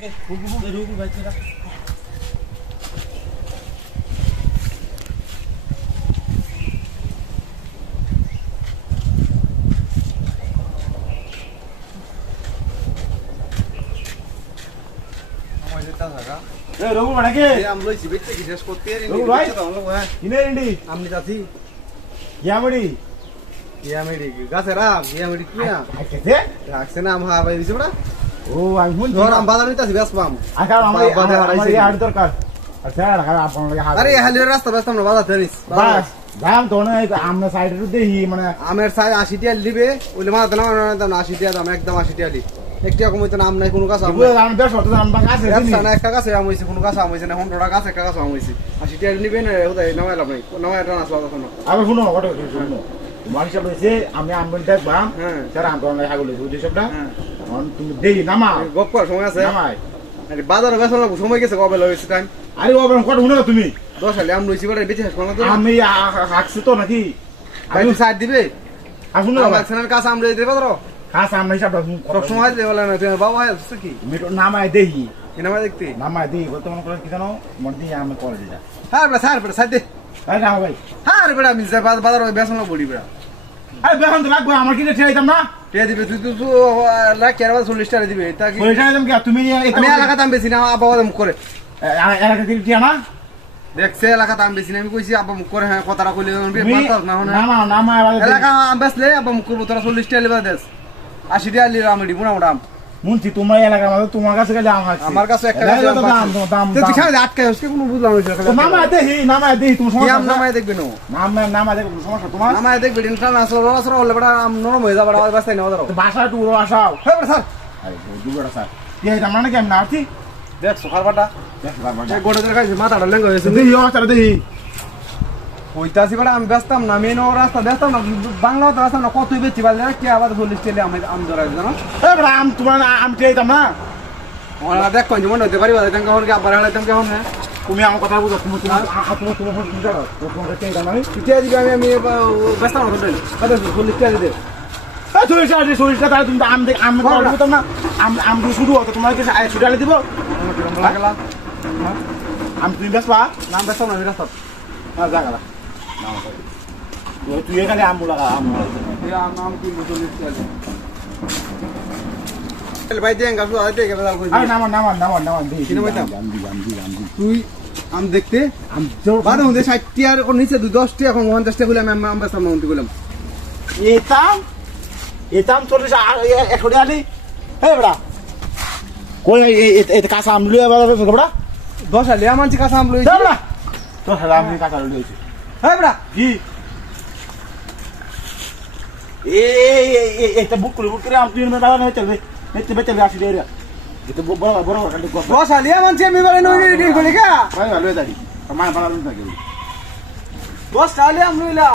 రఘు మనకి యామిడి यामिडी गासेरा यामिडी किया আইছে রাখছে না আম হাবাই দিছে বড়া ও আমি ফোন ধর আম বাজার নিতাছি বেসপাম আকা আমার ইয়ার দরকার আচ্ছা রাখা আপন লাগে হাত আরে হালির রাস্তা বেসপাম না বাজার ধরিস বাস দাম তো না আমরা সাইডে দেই মানে আমের সাইড 80 টাকা লিবে ওলে মা দাম 80 টাকা দাম একদম 80 টাকা লি একটা কম হইতো না আম নাই কোনো কাছে আম আমি বেশ হতো আম বাং আছে দিনি না একটা কাছে আম হইছে কোনো কাছে আম হইছে না 100 টাকা কাছে একটা কাছে আম হইছে 80 টাকা লিবে না ওদাই নামাই লাভ নাই নামাই এটা না আসলা তখন আমি শুনো কত শুনো মানুষ বলেছে আমি আমন দেখবাম স্যার আমন লাগে হাগুলে বুঝি সবটা তুমি দেই নামা গপ কর সময় আছে নামাই আরে বাজারে বেসানো সময় গেছে কবে লইছে টাইম আরে ওবে কত শুনো তুমি 10 সালে আম লইছি বড় বেঁচে হাসপাতাল তো আমি হাকছি তো নাকি আমি সাইড দিবে আসুন না আমার ছেলের কাছে আম লই দিতে পারো খাস আম হিসাব সব সময় দিতে বলে না তুমি বাবা আছে কি মিটো নামাই দেই কি নামা দেখতে নামাই দেই বলতে মনে করে কি জানো মন দিয়ে আমি করে দিলা হ্যাঁ বড় সাইড দে আরে না ভাই হ্যাঁ বড় আমি বাজার বেসানো বড়ি বড় আরে বেতন তো লাগবে আমার কিনে ছেড়ে না কে দিবে তুই তো লাখ কেন 40 টাকা দিবে তা কি পয়সা দাম কি তুমি আমি এলাকা দাম বেশি না বাবা দাম করে এলাকা থেকে দিয়া না দেখছে এলাকা দাম বেশি না আমি কইছি আব্বা মুখ করে হ্যাঁ কথাটা কইলে না না না এলাকা আম বেচলে আব্বা মুখ করবো তোরা 40 টাকা লিবা দেস 80 টাকা লিরা আমি দিব না ওটা মুন্সি তোমার এলাকার মধ্যে তোমার কাছে গেলে আমার কাছে একটা দাম তুই খালি আটকে হচ্ছে কোনো বুঝলাম না নামা দেই তুমি সমস্যা নামায় দেখবে না নামা দেখো সমস্যা তোমার নামায় দেখবে ইনশাল না আসলে রসরা হলে বড় আম নরম হয়ে যাবে আর বাস্তাই না ওদের বাসা টু আসাও হ্যাঁ বড় স্যার আরে দুবড়া স্যার এই দাম না কি আমি নাতি দেখ সকালবাটা এই গোড়াদের কাছে মাথাটা লেঙ্গ হয়েছে দেই আচ্ছা দেই কইতাছি বড় আমি ব্যস্তাম না মেন রাস্তা ব্যস্তাম না বাংলা রাস্তা না কতই বেচি বাজে কি আবার 40 টাকা আম ধরাই জানো এ বড় আম তোমার আম চাইতাম না ওরা দেখ কোন মনে হতে পারি বাজে টাকা হরকে আবার হালাইতাম কেমন হ্যাঁ তুমি আমার কথা বুঝো তুমি ফোন করো তোমার চাইতাম আমি কিটা দিবি আমি ব্যস্তাম না তোদের কত 40 টাকা দে চল্লিশটা তাহলে তুমি আম বলতাম না আম শুধু হতো তোমার কাছে ছুটালে দিব আম তুমি বেসবা নাম ব্যস্তাম না রাস্তা না জায়গা তুই এখানে আম লাগা আম নাম কি 40 টাকা ভাই দেন গাছু আইতে গেল দাও কই আরে নামান দেই কিনে বইতাম আম তুই আম দেখতে আম বারো হতে 60 টি আর কোন নিচে 10 টি এখন 50 টা কইলাম আম বেচতাম না উন্তি কইলাম এতাম 40 100 আলি হে বড়া কই এই কাঁচা আম লইয়া বাবা বড়া 10 আলি আমানছি কাঁচা আম লইছি বড়া তো হলা আমি কাঁচা লইছি হে বড়া কি এটা বুক করে আম তুই না দাঁড়া চলবে বেচে আসি রে এটা বড় কাটে 10 আলি আমানছি আমি বলে নই রে কইলে কা ভাই ভালো দাঁড়ি আমার ভালো লাগে 10 আলি আম লইলা